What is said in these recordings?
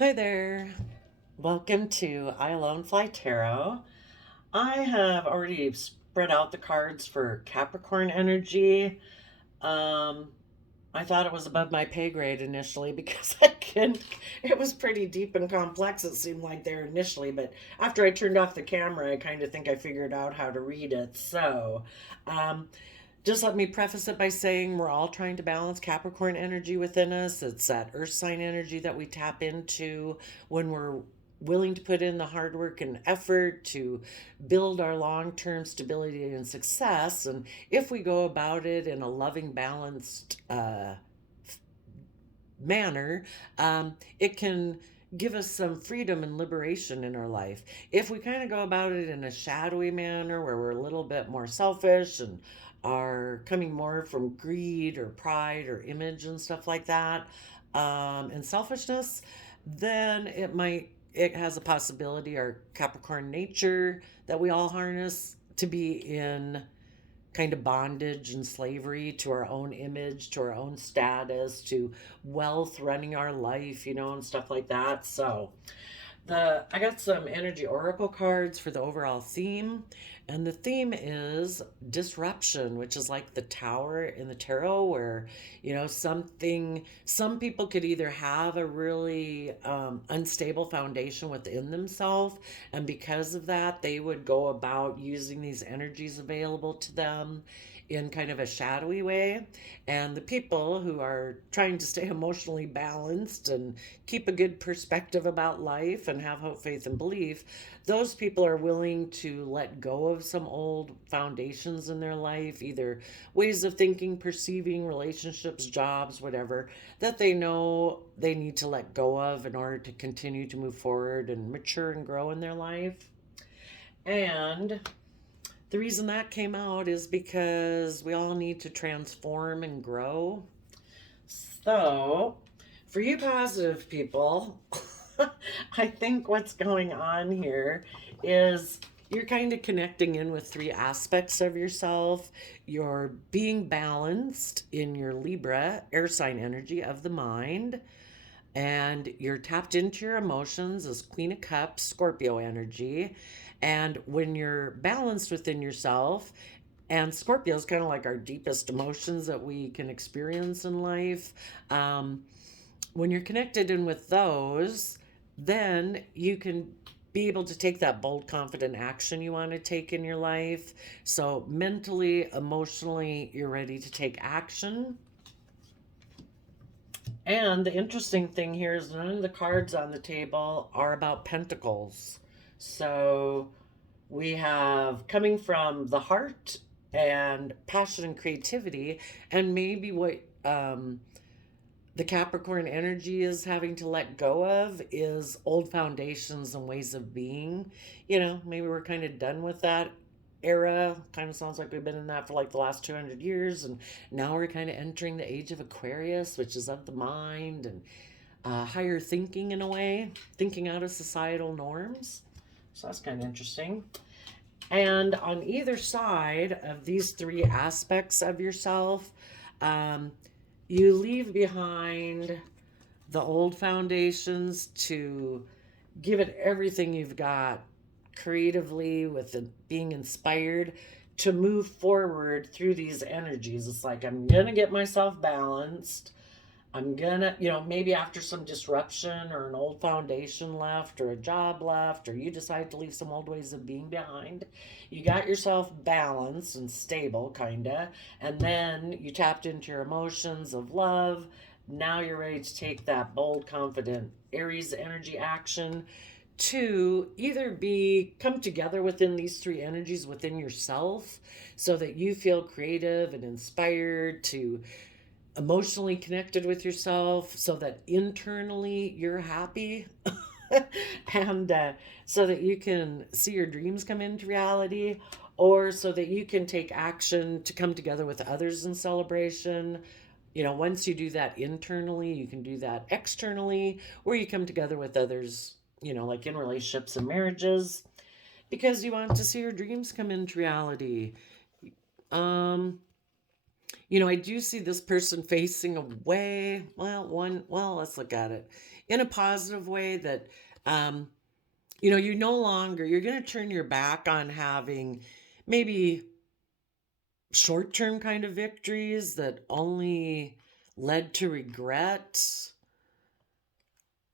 Hi there. Welcome to I Alone Fly Tarot. I have already spread out the cards for Capricorn energy. Um, I thought it was above my pay grade initially because it was pretty deep and complex, it seemed like there initially, but after I turned off the camera, I kind of think I figured out how to read it. Um, just let me preface it by saying we're all trying to balance Capricorn energy within us. It's that earth sign energy that we tap into when we're willing to put in the hard work and effort to build our long term stability and success. And if we go about it in a loving, balanced manner, it can give us some freedom and liberation in our life. If we kind of go about it in a shadowy manner where we're a little bit more selfish and are coming more from greed or pride or image and stuff like that, and selfishness, then it has a possibility our Capricorn nature that we all harness to be in kind of bondage and slavery to our own image, to our own status, to wealth running our life, and stuff like that. So, I got some energy oracle cards for the overall theme, and the theme is disruption, which is like the tower in the tarot, where some people could either have a really unstable foundation within themselves, and because of that, they would go about using these energies available to them in kind of a shadowy way. And the people who are trying to stay emotionally balanced and keep a good perspective about life and have hope, faith, and belief, those people are willing to let go of some old foundations in their life, either ways of thinking, perceiving, relationships, jobs, whatever, that they know they need to let go of in order to continue to move forward and mature and grow in their life. And the reason that came out is because we all need to transform and grow. So, for you positive people, I think what's going on here is you're kind of connecting in with three aspects of yourself. You're being balanced in your Libra, air sign energy of the mind, and you're tapped into your emotions as Queen of Cups, Scorpio energy. And when you're balanced within yourself, and Scorpio is kind of like our deepest emotions that we can experience in life. Um, when you're connected in with those, then you can be able to take that bold, confident action you want to take in your life. So, mentally, emotionally, you're ready to take action. And the interesting thing here is none of the cards on the table are about pentacles. So, we have coming from the heart and passion and creativity, and maybe what the Capricorn energy is having to let go of is old foundations and ways of being. Maybe we're kind of done with that era. Kind of sounds like we've been in that for like the last 200 years. And now we're kind of entering the age of Aquarius, which is of the mind and higher thinking in a way, thinking out of societal norms. So that's kind of interesting. And on either side of these three aspects of yourself, um, you leave behind the old foundations to give it everything you've got creatively with it being inspired to move forward through these energies. It's like, I'm going to get myself balanced. I'm gonna, maybe after some disruption or an old foundation left or a job left, or you decide to leave some old ways of being behind, you got yourself balanced and stable, kinda, and then you tapped into your emotions of love. Now you're ready to take that bold, confident Aries energy action to either be come together within these three energies within yourself so that you feel creative and inspired to emotionally connected with yourself so that internally you're happy and so that you can see your dreams come into reality, or so that you can take action to come together with others in celebration. Once you do that internally, you can do that externally, or you come together with others, like in relationships and marriages, because you want to see your dreams come into reality. um I do see this person facing away. Well, let's look at it in a positive way that, um, you no longer, you're going to turn your back on having maybe short term kind of victories that only led to regret,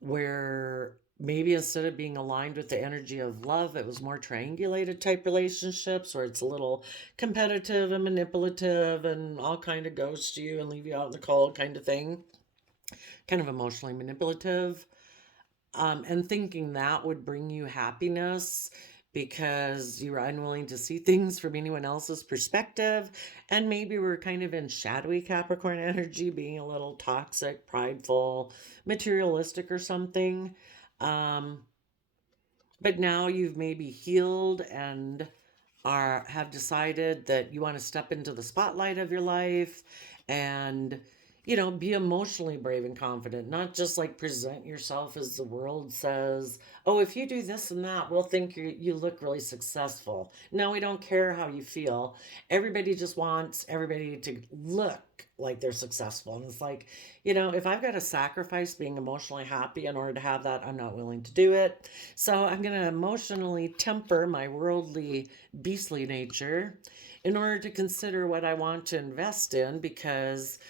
where maybe instead of being aligned with the energy of love, it was more triangulated type relationships where it's a little competitive and manipulative and all kind of ghost you and leave you out in the cold kind of thing, kind of emotionally manipulative. And thinking that would bring you happiness because you were unwilling to see things from anyone else's perspective. And maybe we're kind of in shadowy Capricorn energy, being a little toxic, prideful, materialistic, or something. Um, but now you've maybe healed and have decided that you want to step into the spotlight of your life and be emotionally brave and confident, not just like present yourself as the world says, oh, if you do this and that, we'll think you look really successful. No, we don't care how you feel. Everybody just wants everybody to look like they're successful. And it's like, if I've got to sacrifice being emotionally happy in order to have that, I'm not willing to do it. So I'm going to emotionally temper my worldly beastly nature in order to consider what I want to invest in, because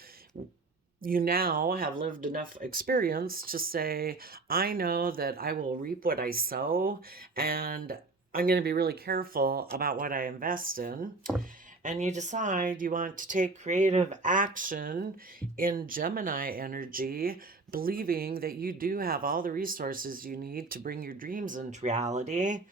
you now have lived enough experience to say, I know that I will reap what I sow, and I'm going to be really careful about what I invest in. And you decide you want to take creative action in Gemini energy, believing that you do have all the resources you need to bring your dreams into reality.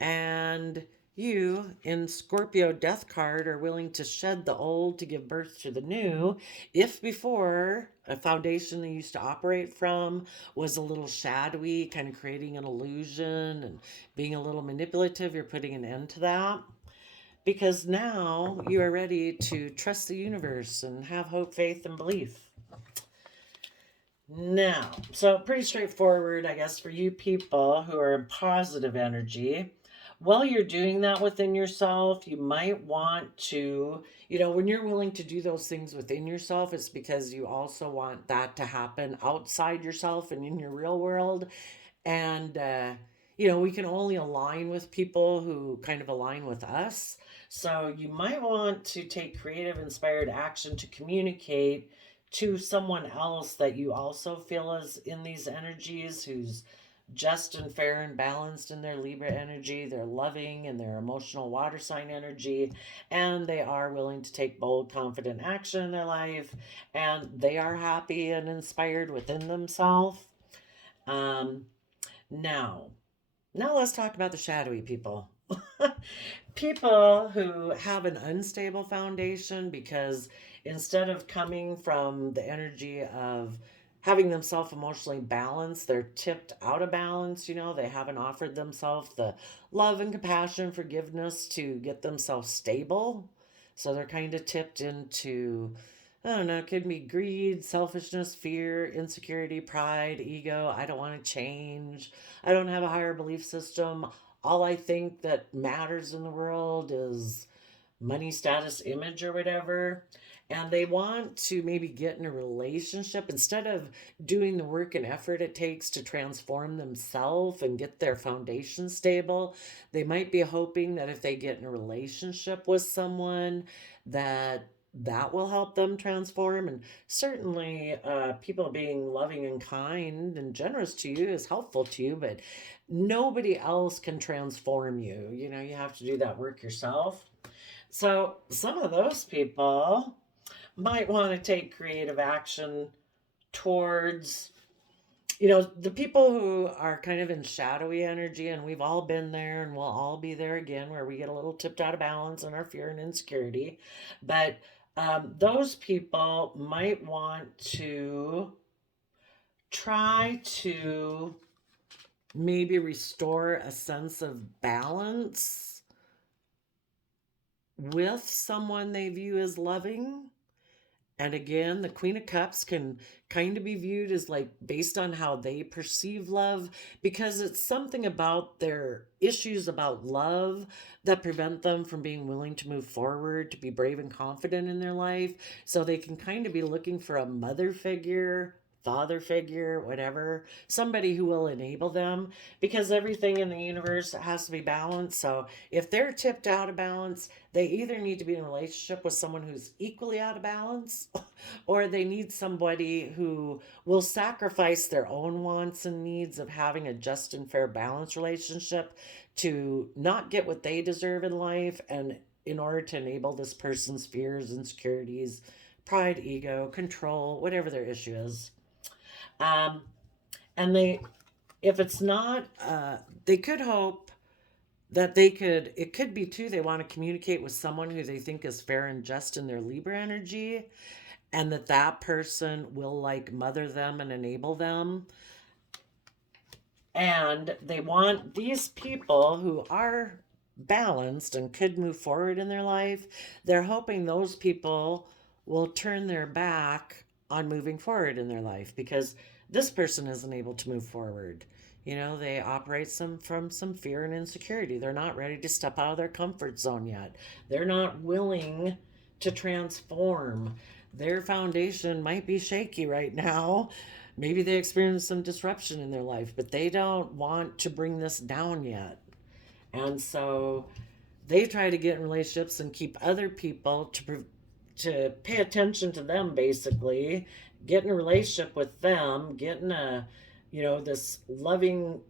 And you, in Scorpio Death card, are willing to shed the old to give birth to the new. If before a foundation they used to operate from was a little shadowy, kind of creating an illusion and being a little manipulative, you're putting an end to that. Because now you are ready to trust the universe and have hope, faith, and belief. Now, so pretty straightforward, I guess, for you people who are in positive energy. While you're doing that within yourself, you might want to, when you're willing to do those things within yourself, it's because you also want that to happen outside yourself and in your real world. And, we can only align with people who kind of align with us. So you might want to take creative, inspired action to communicate to someone else that you also feel is in these energies, who's just and fair and balanced in their Libra energy, they're loving in their emotional water sign energy, and they are willing to take bold, confident action in their life, and they are happy and inspired within themselves. Um, now, now let's talk about the shadowy people. People who have an unstable foundation because instead of coming from the energy of having themselves emotionally balanced, they're tipped out of balance. They haven't offered themselves the love and compassion, forgiveness to get themselves stable. So they're kind of tipped into, I don't know, it could be greed, selfishness, fear, insecurity, pride, ego. I don't want to change. I don't have a higher belief system. All I think that matters in the world is money, status, image, or whatever. And they want to maybe get in a relationship instead of doing the work and effort it takes to transform themselves and get their foundation stable. They might be hoping that if they get in a relationship with someone, that will help them transform. And certainly people being loving and kind and generous to you is helpful to you, but nobody else can transform you. You have to do that work yourself. So some of those people might want to take creative action towards, the people who are kind of in shadowy energy, and we've all been there and we'll all be there again, where we get a little tipped out of balance in our fear and insecurity. But those people might want to try to maybe restore a sense of balance with someone they view as loving, And again, the Queen of Cups can kind of be viewed as like based on how they perceive love, because it's something about their issues about love that prevent them from being willing to move forward, to be brave and confident in their life. So they can kind of be looking for a mother figure, father figure, whatever, somebody who will enable them, because everything in the universe has to be balanced. So if they're tipped out of balance, they either need to be in a relationship with someone who's equally out of balance, or they need somebody who will sacrifice their own wants and needs of having a just and fair balanced relationship to not get what they deserve in life, and in order to enable this person's fears, insecurities, pride, ego, control, whatever their issue is. Um, and they, if it's not, they could hope that they could, it could be too, they want to communicate with someone who they think is fair and just in their Libra energy, and that that person will like mother them and enable them. And they want these people who are balanced and could move forward in their life, they're hoping those people will turn their back on moving forward in their life because this person isn't able to move forward. You know, they operate from some fear and insecurity. They're not ready to step out of their comfort zone yet. They're not willing to transform. Their foundation might be shaky right now. Maybe they experience some disruption in their life, but they don't want to bring this down yet. And so they try to get in relationships and keep other people to pay attention to them, basically get in a relationship with them, get in a, you know, this loving,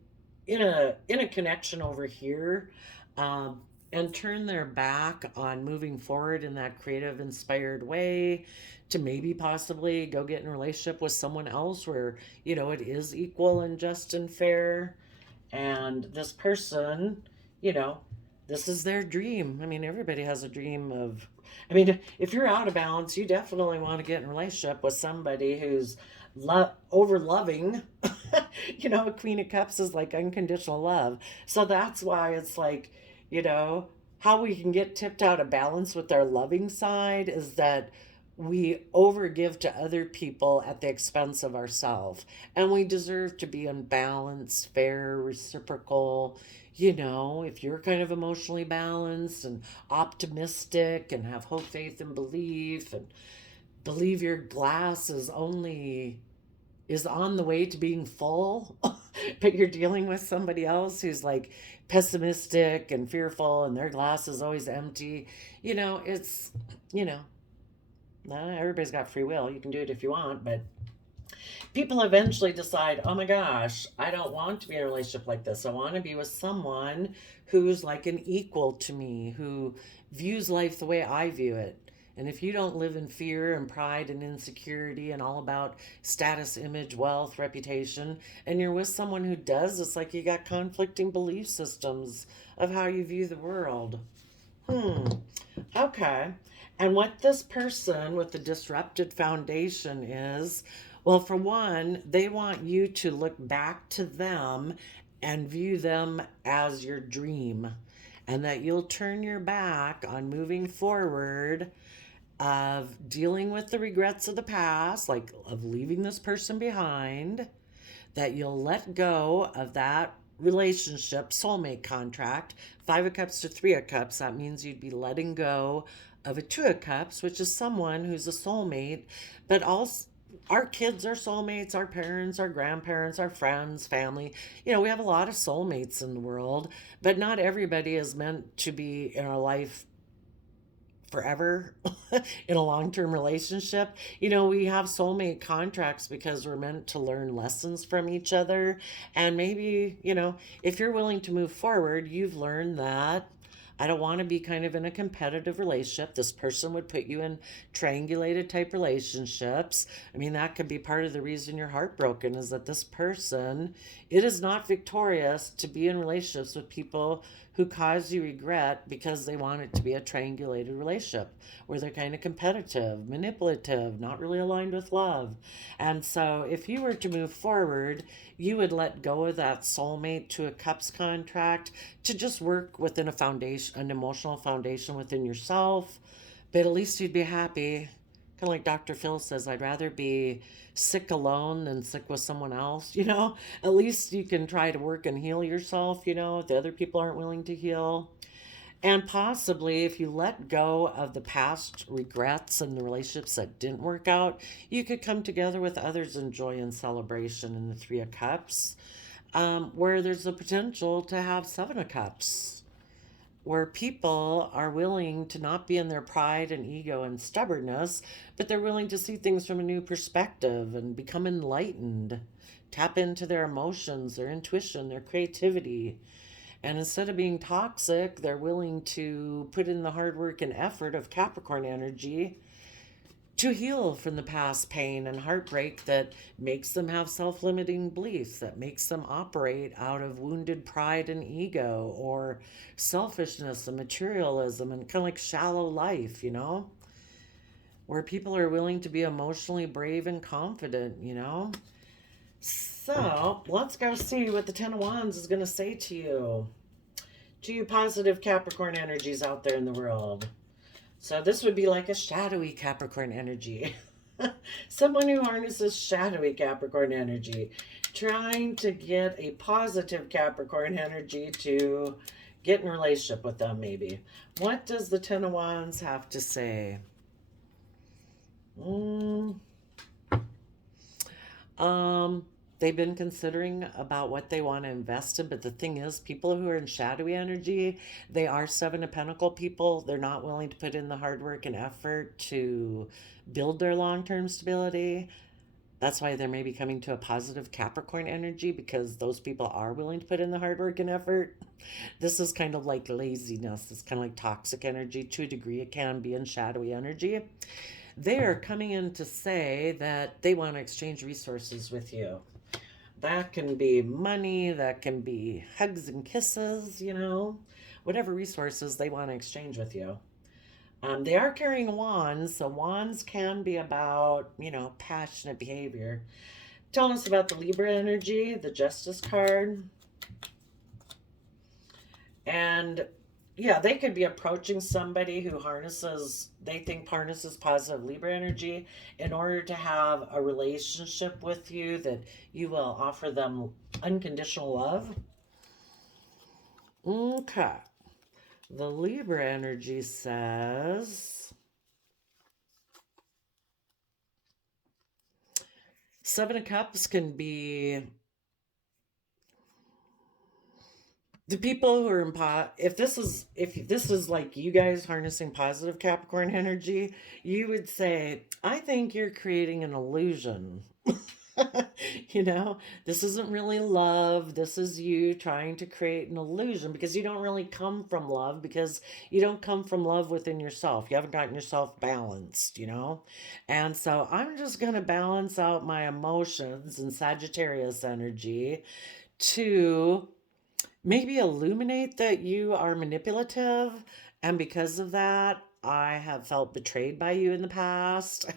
in a connection over here, and turn their back on moving forward in that creative, inspired way, to maybe possibly go get in a relationship with someone else where, you know, it is equal and just and fair. And this person, you know, this is their dream. I mean, everybody has a dream of, I mean, if you're out of balance, you definitely want to get in a relationship with somebody who's over loving. You know, a Queen of Cups is like unconditional love. So that's why it's like, you know, how we can get tipped out of balance with our loving side is that we overgive to other people at the expense of ourselves. And we deserve to be in balance, fair, reciprocal. You know, if you're kind of emotionally balanced and optimistic and have hope, faith, and belief, and believe your glass is on the way to being full, but you're dealing with somebody else who's like pessimistic and fearful and their glass is always empty, you know, it's, you know, everybody's got free will. You can do it if you want, but people eventually decide, oh my gosh, I don't want to be in a relationship like this. I want to be with someone who's like an equal to me, who views life the way I view it. And if you don't live in fear and pride and insecurity and all about status, image, wealth, reputation, and you're with someone who does, it's like you got conflicting belief systems of how you view the world. Okay. And what this person with the disrupted foundation is, well, for one, they want you to look back to them and view them as your dream, and that you'll turn your back on moving forward, of dealing with the regrets of the past, like of leaving this person behind, that you'll let go of that relationship, soulmate contract. Five of Cups to Three of Cups, that means you'd be letting go of a Two of Cups, which is someone who's a soulmate, but also our kids are soulmates, our parents, our grandparents, our friends, family. You know, we have a lot of soulmates in the world, but not everybody is meant to be in our life forever in a long-term relationship. You know, we have soulmate contracts because we're meant to learn lessons from each other. And maybe, you know, if you're willing to move forward, you've learned that I don't want to be kind of in a competitive relationship. This person would put you in triangulated type relationships. I mean, that could be part of the reason you're heartbroken, is that this person, it is not victorious to be in relationships with people who cause you regret because they want it to be a triangulated relationship where they're kind of competitive, manipulative, not really aligned with love. And so if you were to move forward, you would let go of that soulmate Two of Cups contract to just work within a foundation, an emotional foundation within yourself. But at least you'd be happy Kind of like Dr. Phil says, I'd rather be sick alone than sick with someone else. At least you can try to work and heal yourself, if the other people aren't willing to heal. And possibly, if you let go of the past regrets and the relationships that didn't work out, you could come together with others in joy and celebration in the Three of Cups, where there's a potential to have Seven of Cups, where people are willing to not be in their pride and ego and stubbornness, but they're willing to see things from a new perspective and become enlightened, tap into their emotions, their intuition, their creativity. And instead of being toxic, they're willing to put in the hard work and effort of Capricorn energy to heal from the past pain and heartbreak that makes them have self limiting beliefs, that makes them operate out of wounded pride and ego or selfishness and materialism and kind of like shallow life, where people are willing to be emotionally brave and confident. So let's go see what the Ten of Wands is going to say to you. To you positive Capricorn energies out there in the world. So this would be like a shadowy Capricorn energy. Someone who harnesses shadowy Capricorn energy. Trying to get a positive Capricorn energy to get in a relationship with them, maybe. What does the Ten of Wands have to say? They've been considering about what they want to invest in, but the thing is, people who are in shadowy energy, they are Seven of Pentacle people. They're not willing to put in the hard work and effort to build their long-term stability. That's why they're maybe coming to a positive Capricorn energy, because those people are willing to put in the hard work and effort. This is kind of like laziness. It's kind of like toxic energy. To a degree, it can be in shadowy energy. They're coming in to say that they want to exchange resources with you. That can be money, that can be hugs and kisses, whatever resources they want to exchange with you. They are carrying wands, so wands can be about, passionate behavior. Telling us about the Libra energy, the Justice card. And yeah, they could be approaching somebody who they think harnesses positive Libra energy in order to have a relationship with you that you will offer them unconditional love. Okay. The Libra energy says Seven of Cups can be the people who are if this is like you guys harnessing positive Capricorn energy, you would say, I think you're creating an illusion. This isn't really love. This is you trying to create an illusion, because you don't really come from love, because you don't come from love within yourself. You haven't gotten yourself balanced. And so I'm just going to balance out my emotions and Sagittarius energy to maybe illuminate that you are manipulative, and because of that, I have felt betrayed by you in the past,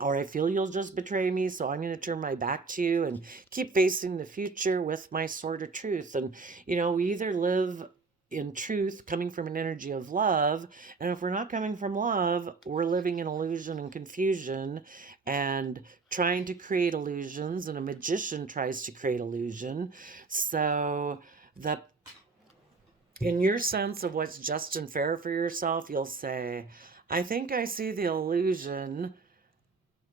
or I feel you'll just betray me, so I'm going to turn my back to you and keep facing the future with my sword of truth. And we either live in truth, coming from an energy of love, and if we're not coming from love, we're living in illusion and confusion and trying to create illusions, and a magician tries to create illusion. So in your sense of what's just and fair for yourself, you'll say, I think I see the illusion,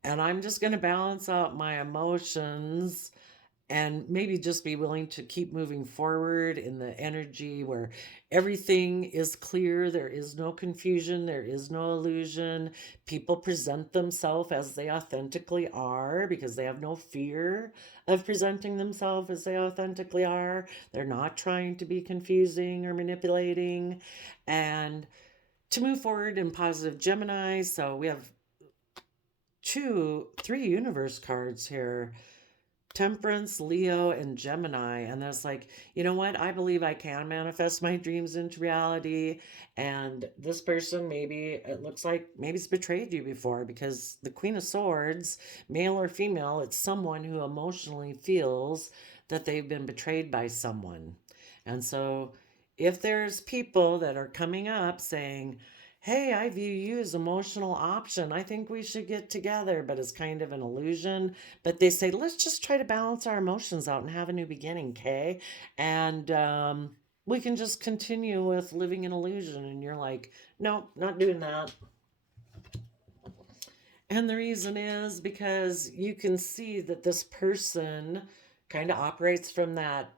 and I'm just going to balance out my emotions and maybe just be willing to keep moving forward in the energy where everything is clear. There is no confusion. There is no illusion. People present themselves as they authentically are, because they have no fear of presenting themselves as they authentically are. They're not trying to be confusing or manipulating. And to move forward in positive Gemini, so we have three universe cards here: Temperance, Leo, and Gemini. And that's like, you know what? I believe I can manifest my dreams into reality. And this person, maybe it looks like maybe it's betrayed you before, because the Queen of Swords, male or female, it's someone who emotionally feels that they've been betrayed by someone. And so if there's people that are coming up saying, hey, I view you as emotional option. I think we should get together, but it's kind of an illusion. But they say, let's just try to balance our emotions out and have a new beginning, okay? And we can just continue with living in illusion. And you're like, no, not doing that. And the reason is because you can see that this person kind of operates from that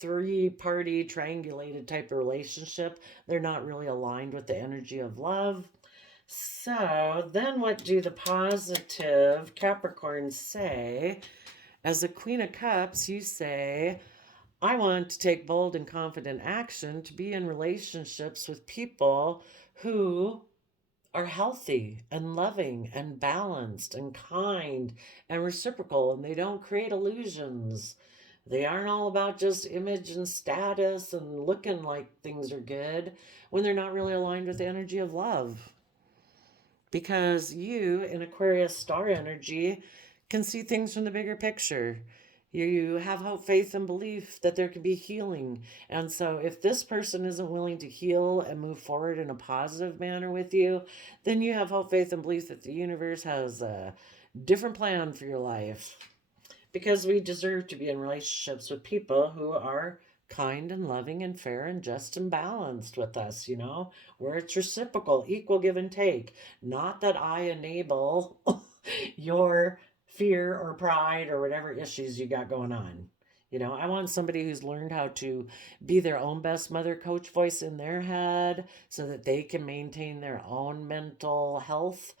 three-party triangulated type of relationship. They're not really aligned with the energy of love. So then what do the positive Capricorns say? As a Queen of Cups, you say, I want to take bold and confident action to be in relationships with people who are healthy and loving and balanced and kind and reciprocal, and they don't create illusions. They aren't all about just image and status and looking like things are good when they're not really aligned with the energy of love. Because you, in Aquarius star energy, can see things from the bigger picture. You have hope, faith, and belief that there can be healing. And so, if this person isn't willing to heal and move forward in a positive manner with you, then you have hope, faith, and belief that the universe has a different plan for your life. Because we deserve to be in relationships with people who are kind and loving and fair and just and balanced with us, where it's reciprocal, equal give and take. Not that I enable your fear or pride or whatever issues you got going on. I want somebody who's learned how to be their own best mother coach voice in their head so that they can maintain their own mental health.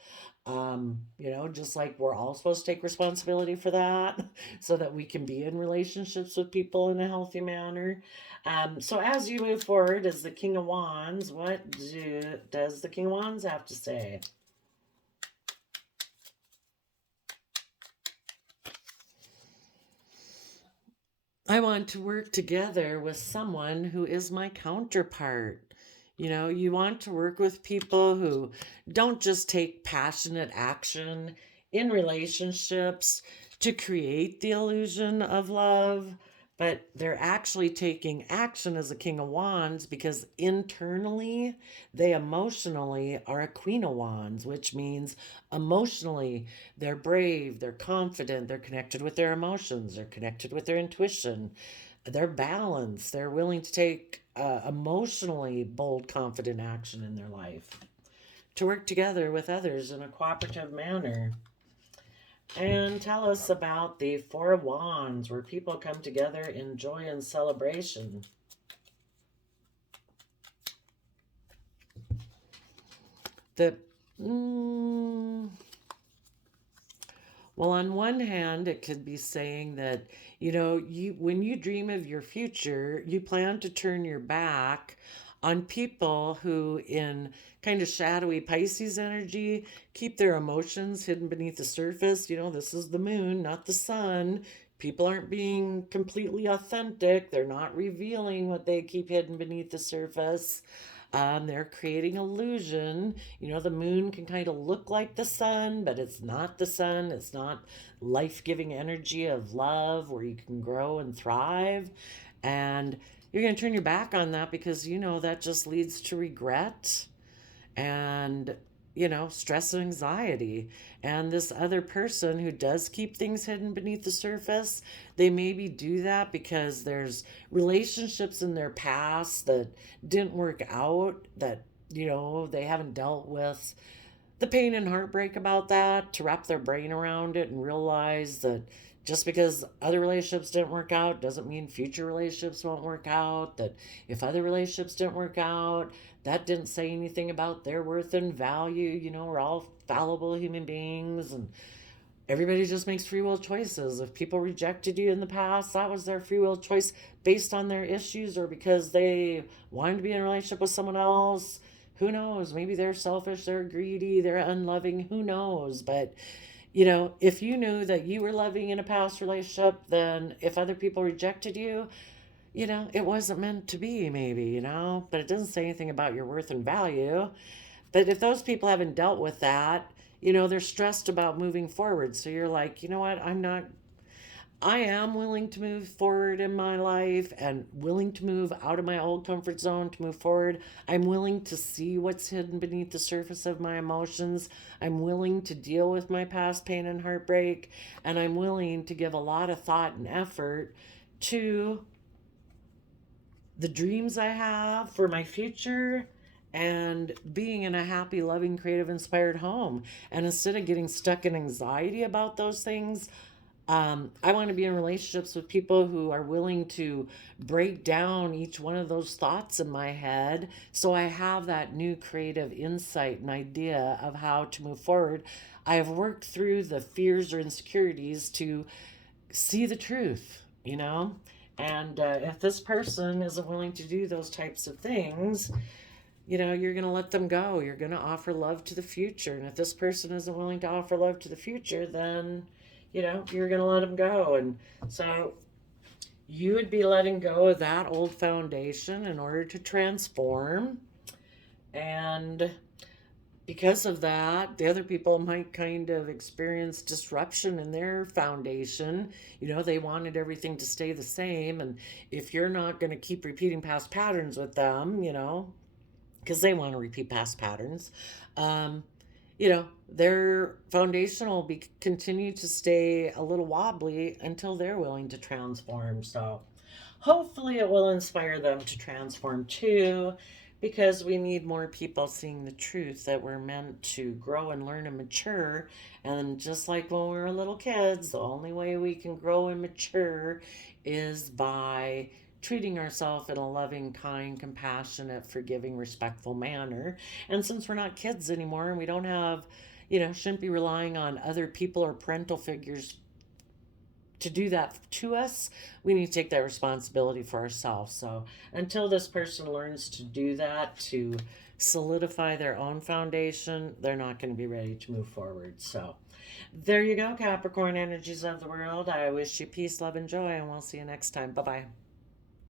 Just like we're all supposed to take responsibility for that so that we can be in relationships with people in a healthy manner. So as you move forward as the King of Wands, what does the King of Wands have to say? I want to work together with someone who is my counterpart. You want to work with people who don't just take passionate action in relationships to create the illusion of love, but they're actually taking action as a King of Wands because internally they emotionally are a Queen of Wands, which means emotionally they're brave, they're confident, they're connected with their emotions, they're connected with their intuition, they're balanced, they're willing to take emotionally bold, confident action in their life to work together with others in a cooperative manner. And tell us about the Four of Wands, where people come together in joy and celebration. The well, on one hand, it could be saying that, when you dream of your future, you plan to turn your back on people who, in kind of shadowy Pisces energy, keep their emotions hidden beneath the surface. This is the moon, not the sun. People aren't being completely authentic, they're not revealing what they keep hidden beneath the surface. They're creating illusion. The moon can kind of look like the sun, but it's not the sun. It's not life giving energy of love where you can grow and thrive. And you're going to turn your back on that because that just leads to regret and stress and anxiety. And this other person who does keep things hidden beneath the surface, they maybe do that because there's relationships in their past that didn't work out, that they haven't dealt with the pain and heartbreak about that, to wrap their brain around it and realize that just because other relationships didn't work out doesn't mean future relationships won't work out. That if other relationships didn't work out, that didn't say anything about their worth and value. We're all fallible human beings and everybody just makes free will choices. If people rejected you in the past, that was their free will choice based on their issues or because they wanted to be in a relationship with someone else. Who knows? Maybe they're selfish, they're greedy, they're unloving. Who knows? But if you knew that you were loving in a past relationship, then if other people rejected you, it wasn't meant to be, maybe, but it doesn't say anything about your worth and value. But if those people haven't dealt with that, they're stressed about moving forward. So you're like, you know what? I am willing to move forward in my life and willing to move out of my old comfort zone to move forward. I'm willing to see what's hidden beneath the surface of my emotions. I'm willing to deal with my past pain and heartbreak. And I'm willing to give a lot of thought and effort to the dreams I have for my future and being in a happy, loving, creative, inspired home. And instead of getting stuck in anxiety about those things, I want to be in relationships with people who are willing to break down each one of those thoughts in my head so I have that new creative insight and idea of how to move forward. I have worked through the fears or insecurities to see the truth, you know? And if this person isn't willing to do those types of things, you're going to let them go. You're going to offer love to the future. And if this person isn't willing to offer love to the future, then, you're going to let them go. And so you would be letting go of that old foundation in order to transform. And because of that, the other people might kind of experience disruption in their foundation. They wanted everything to stay the same. And if you're not going to keep repeating past patterns with them, because they want to repeat past patterns, their foundation will continue to stay a little wobbly until they're willing to transform. So hopefully it will inspire them to transform too, because we need more people seeing the truth that we're meant to grow and learn and mature. And just like when we were little kids, the only way we can grow and mature is by treating ourselves in a loving, kind, compassionate, forgiving, respectful manner. And since we're not kids anymore and we don't have, shouldn't be relying on other people or parental figures to do that to us, we need to take that responsibility for ourselves. So until this person learns to do that, to solidify their own foundation, they're not going to be ready to move forward. So there you go, Capricorn energies of the world. I wish you peace, love, and joy, and we'll see you next time. Bye-bye.